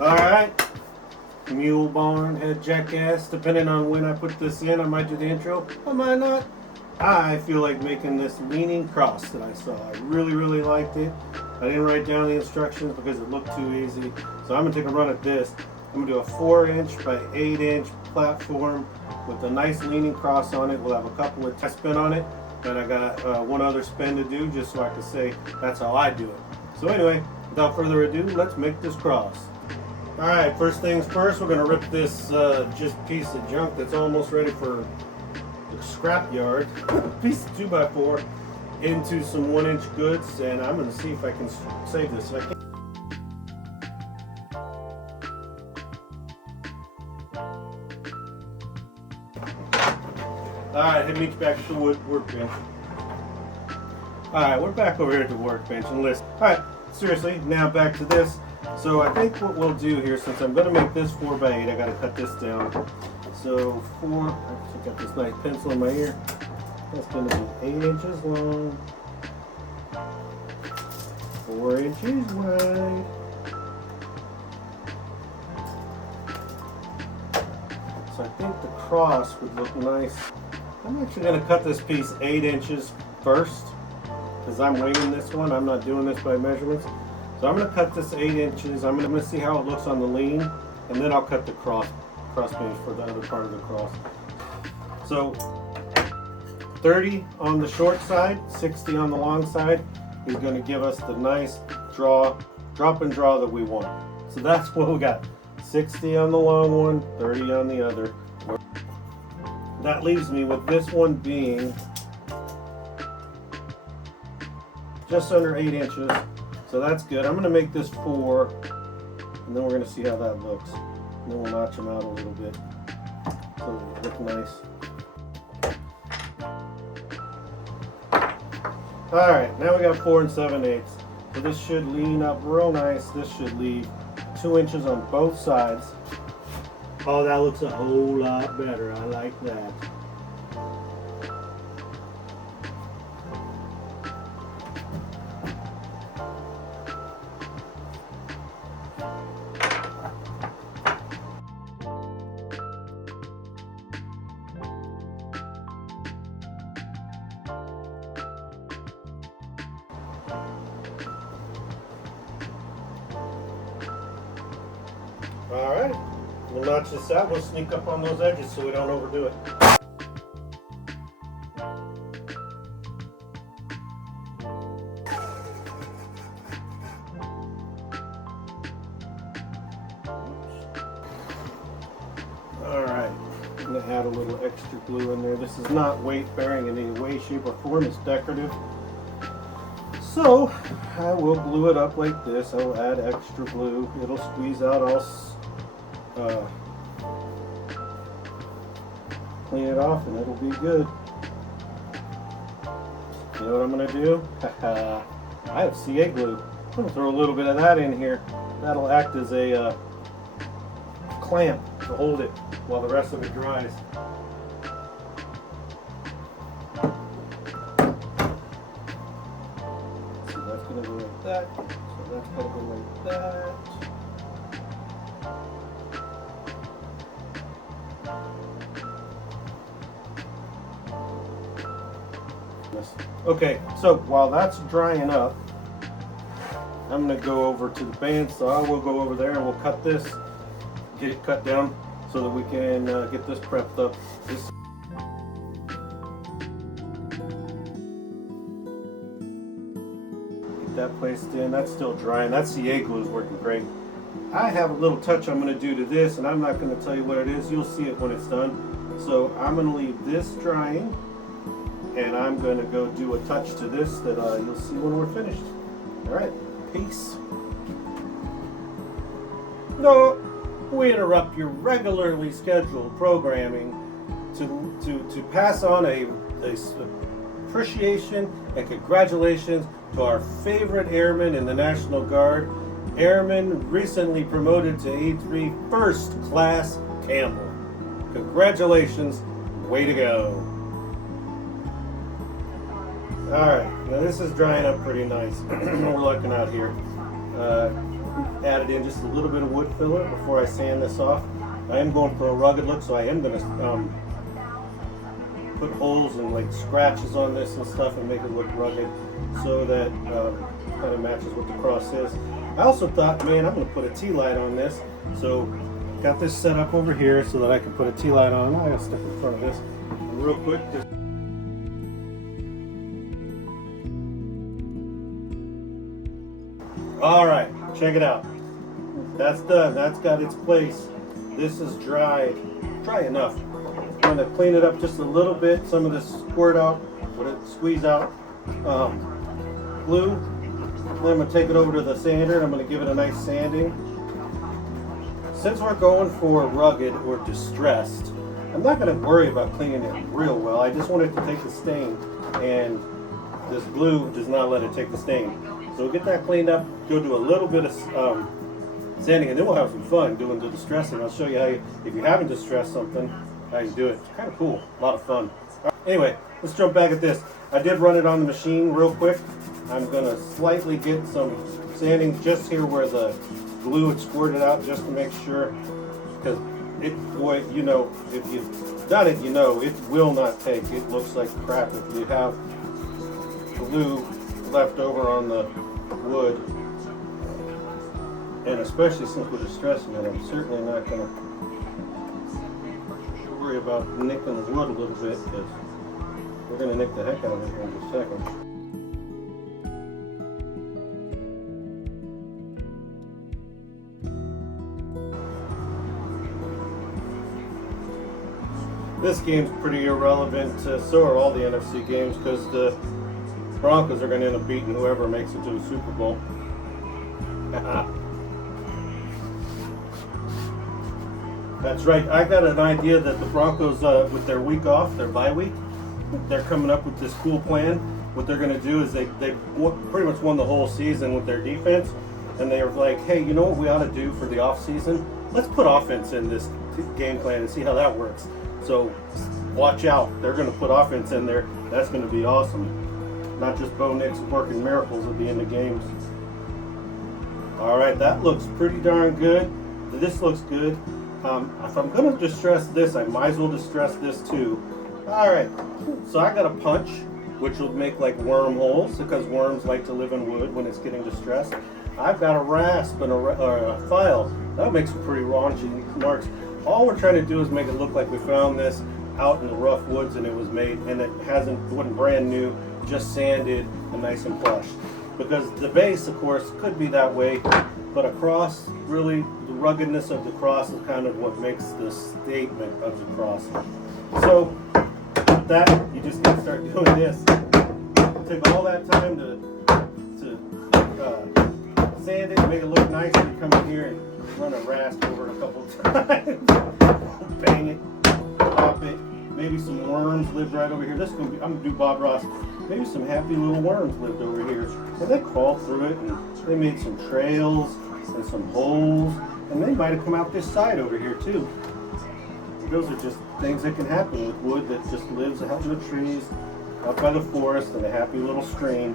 Alright, Mule Barn, head jackass. Depending on when I put this in, I might do the intro, I might not. I feel like making this leaning cross that I saw. I really liked it. I didn't write down the instructions because it looked too easy. So I'm going to take a run at this. I'm going to do a 4" by 8" platform with a nice leaning cross on it. We'll have a couple of test spin on it. And I got one other spin to do just so I can say that's how I do it. So anyway, without further ado, let's make this cross. Alright, first things first, we're going to rip this just piece of junk that's almost ready for the scrap yard, piece of 2x4, into some 1" goods, and I'm going to see if I can save this. If I can. Alright, head meets back at the workbench. Alright, we're back over here at the workbench and listen. Alright, seriously, now back to this. So I think what we'll do here, since I'm going to make this 4 by 8, I got to cut this down. So I got this nice pencil in my ear. That's going to be 8 inches long, 4 inches wide. So I think the cross would look nice. I'm actually going to cut this piece 8 inches first, because I'm winging this one. I'm not doing this by measurements. So I'm going to cut this 8 inches. I'm going to see how it looks on the lean, and then I'll cut the cross beams for the other part of the cross. So 30 on the short side, 60 on the long side is going to give us the nice drop and draw that we want. So that's what we got. 60 on the long one, 30 on the other. That leaves me with this one being just under 8 inches. So that's good. I'm going to make this 4, and then we're going to see how that looks. And then we'll notch them out a little bit so it'll look nice. Alright, now we got 4 7/8. So this should lean up real nice. This should leave 2 inches on both sides. Oh, that looks a whole lot better. I like that. Alright, we'll notch this out. We'll sneak up on those edges so we don't overdo it. Alright, I'm going to add a little extra glue in there. This is not weight bearing in any way, shape, or form. It's decorative. So I will glue it up like this. I will add extra glue. It'll squeeze out all clean it off and it'll be good. You know what I'm going to do? I have CA glue. I'm going to throw a little bit of that in here. That'll act as a clamp to hold it while the rest of it dries. So that's going to go like that. So that's going to go like that. Okay, so while that's drying up, I'm going to go over to the bandsaw. I will go over there and we'll cut this, get it cut down so that we can get this prepped up. Get that placed in. That's still drying. That CA glue is working great. I have a little touch I'm going to do to this, and I'm not going to tell you what it is. You'll see it when it's done. So I'm going to leave this drying, and I'm going to go do a touch to this that you'll see when we're finished. Alright, peace. No, we interrupt your regularly scheduled programming to pass on a appreciation and congratulations to our favorite airman in the National Guard, Airman recently promoted to A3 First Class Campbell. Congratulations, way to go. Alright, now this is drying up pretty nice. We're looking out here. added in just a little bit of wood filler before I sand this off. I am going for a rugged look, so I am going to put holes and like scratches on this and stuff and make it look rugged, so that kind of matches what the cross is. I also thought, man, I'm going to put a T-light on this, so got this set up over here so that I can put a T-light on. I got to step in front of this real quick. All right, check it out. That's done. That's got its place. This is dry enough. I'm going to clean it up just a little bit. Some of this squirt out, squeeze out glue. Then I'm going to take it over to the sander and I'm going to give it a nice sanding. Since we're going for rugged or distressed, I'm not going to worry about cleaning it real well. I just want it to take the stain, and this glue does not let it take the stain. So we'll get that cleaned up, go do a little bit of sanding, and then we'll have some fun doing the distressing. I'll show you how, if you haven't distressed something, how you do it. It's kind of cool, a lot of fun. Anyway, let's jump back at this. I did run it on the machine real quick. I'm going to slightly get some sanding just here where the glue had squirted out, just to make sure, because boy, you know, if you've done it, you know, it will not take. It looks like crap if you have glue left over on the wood, and especially since we're distressing it, I'm certainly not going to worry about nicking the wood a little bit, because we're going to nick the heck out of it here in just a second. This game's pretty irrelevant, so are all the NFC games, because the Broncos are going to end up beating whoever makes it to the Super Bowl. That's right. I got an idea that the Broncos, with their week off, their bye week, they're coming up with this cool plan. What they're going to do is they pretty much won the whole season with their defense, and they were like, hey, you know what we ought to do for the off season? Let's put offense in this game plan and see how that works. So watch out. They're going to put offense in there. That's going to be awesome. Not just Bo Nix working miracles at the end of games. All right, that looks pretty darn good. This looks good. If I'm going to distress this, I might as well distress this too. All right, so I got a punch, which will make like wormholes, because worms like to live in wood when it's getting distressed. I've got a rasp and a file. That'll make some pretty raunchy marks. All we're trying to do is make it look like we found this out in the rough woods, and it was made, and it wasn't brand new, just sanded and nice and plush. Because the base, of course, could be that way, but a cross, really, the ruggedness of the cross is kind of what makes the statement of the cross. So, with that, you just got to start doing this. It took all that time to sand it, make it look nice, and you come in here and run a rasp over it a couple of times. Bang it, pop it. Maybe some worms lived right over here. This is gonna be, I'm gonna do Bob Ross. Maybe some happy little worms lived over here. And they crawled through it, and they made some trails and some holes, and they might have come out this side over here too. Those are just things that can happen with wood that just lives out in the trees, out by the forest, and a happy little stream.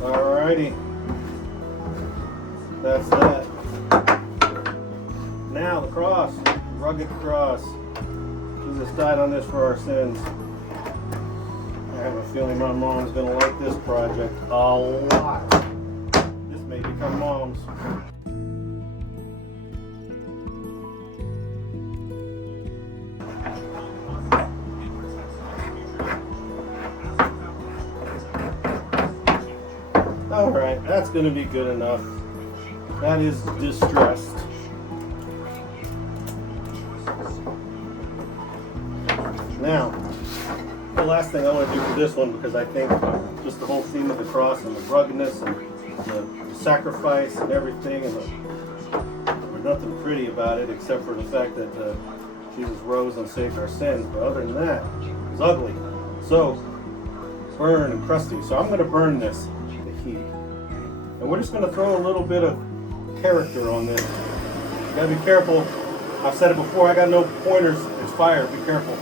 Alrighty, that's that. Now the cross, rugged cross. Jesus died on this for our sins. I have a feeling my mom's gonna like this project a lot. This may become mom's. Alright, that's going to be good enough. That is distressed. Now, the last thing I want to do for this one, because I think just the whole theme of the cross and the ruggedness and the sacrifice and everything, and there's nothing pretty about it except for the fact that Jesus rose and saved our sins. But other than that, it's ugly. So, burn and crusty. So I'm going to burn this. And we're just going to throw a little bit of character on this. You gotta be careful. I've said it before, I got no pointers. It's fire, be careful.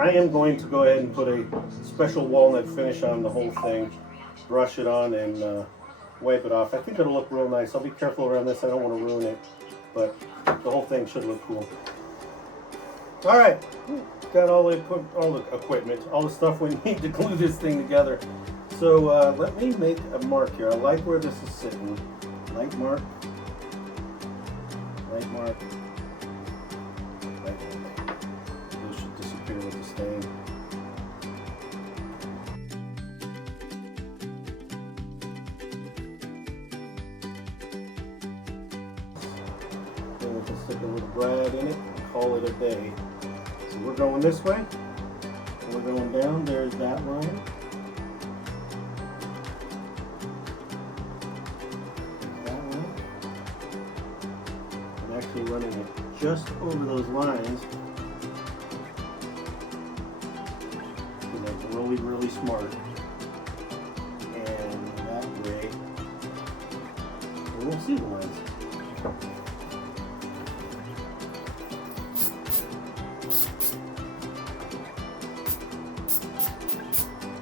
I am going to go ahead and put a special walnut finish on the whole thing, brush it on and wipe it off. I think it'll look real nice. I'll be careful around this, I don't want to ruin it, but the whole thing should look cool. Alright, got all the equipment, all the stuff we need to glue this thing together. So let me make a mark here. I like where this is sitting. Light mark, light mark, light mark. Those should disappear with the stain. Then we can stick a little brad in it and call it a day. So we're going this way. We're going down. There's that line. Running it just over those lines. And that's really, really smart. And that way, we won't see the lines.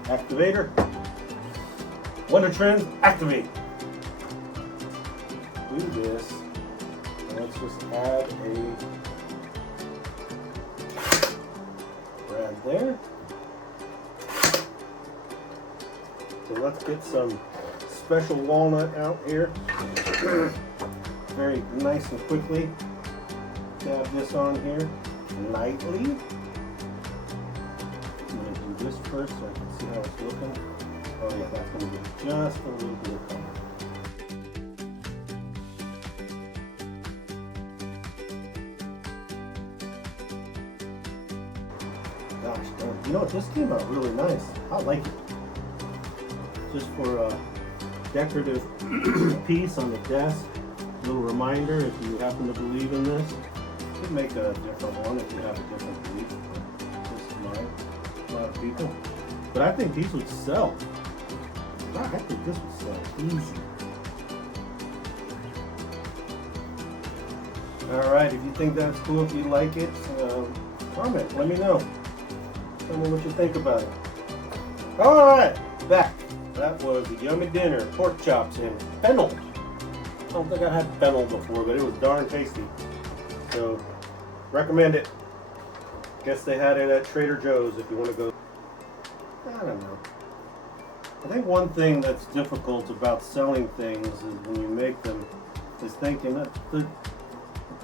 Activator. Wonder Trends, activate. Do this. Let's just add a brad there. So let's get some special walnut out here. Very nice and quickly. Dab this on here lightly. I'm going to do this first so I can see how it's looking. Oh yeah, that's going to get just a little bit of color. Gosh darn. You know what, this came out really nice. I like it. Just for a decorative piece on the desk. A little reminder if you happen to believe in this. You can make a different one if you have a different belief. This is mine. A lot of people. But I think these would sell. I think this would sell easy. Alright, if you think that's cool, if you like it, comment, let me know. Tell me what you think about it. Alright, back. That was a yummy dinner, pork chops and fennel. I don't think I had fennel before, but it was darn tasty. So, recommend it. Guess they had it at Trader Joe's if you want to go. I don't know. I think one thing that's difficult about selling things is when you make them is thinking that it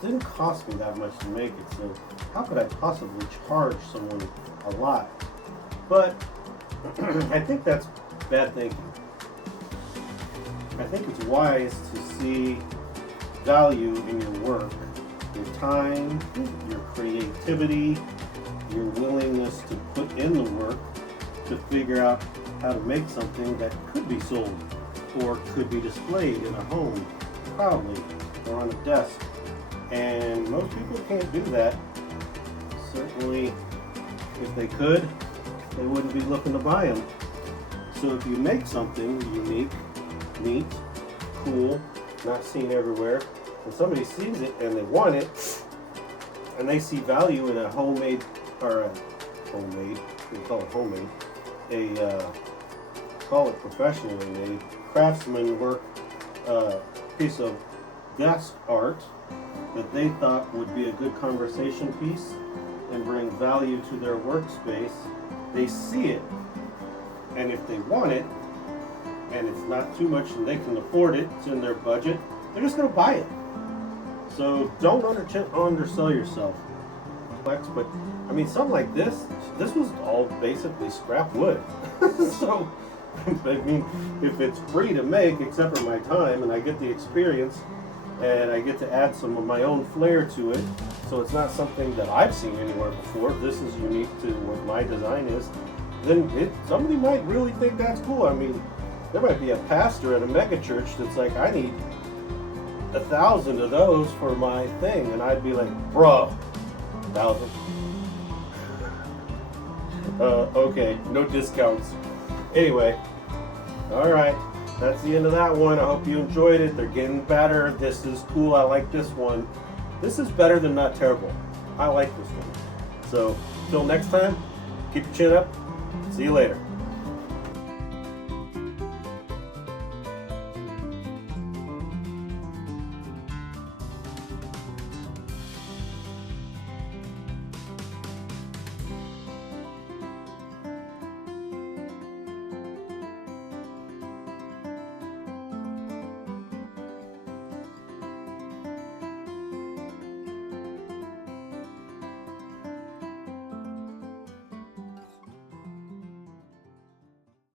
didn't cost me that much to make it, so how could I possibly charge someone a lot? But I think that's bad thinking. I think it's wise to see value in your work, your time, your creativity, your willingness to put in the work to figure out how to make something that could be sold or could be displayed in a home proudly or on a desk. And most people can't do that. Certainly, if they could, they wouldn't be looking to buy them. So if you make something unique, neat, cool, not seen everywhere, and somebody sees it and they want it, and they see value in a homemade, or a homemade, we call it homemade, call it professionally made, craftsman work, piece of desk art that they thought would be a good conversation piece and bring value to their workspace. They see it, and if they want it, and it's not too much and they can afford it, it's in their budget, they're just going to buy it. So don't undersell yourself. But I mean, something like this was all basically scrap wood. So I mean, if it's free to make, except for my time, and I get the experience, and I get to add some of my own flair to it, so it's not something that I've seen anywhere before. This is unique to what my design is. Then somebody might really think that's cool. I mean, there might be a pastor at a mega church that's like, I need 1,000 of those for my thing, and I'd be like, bro, 1,000. Okay, no discounts. Anyway, all right, that's the end of that one. I hope you enjoyed it. They're getting better. This is cool. I like this one. This is better than not terrible. I like this one. So, till next time, Keep your chin up. See you later.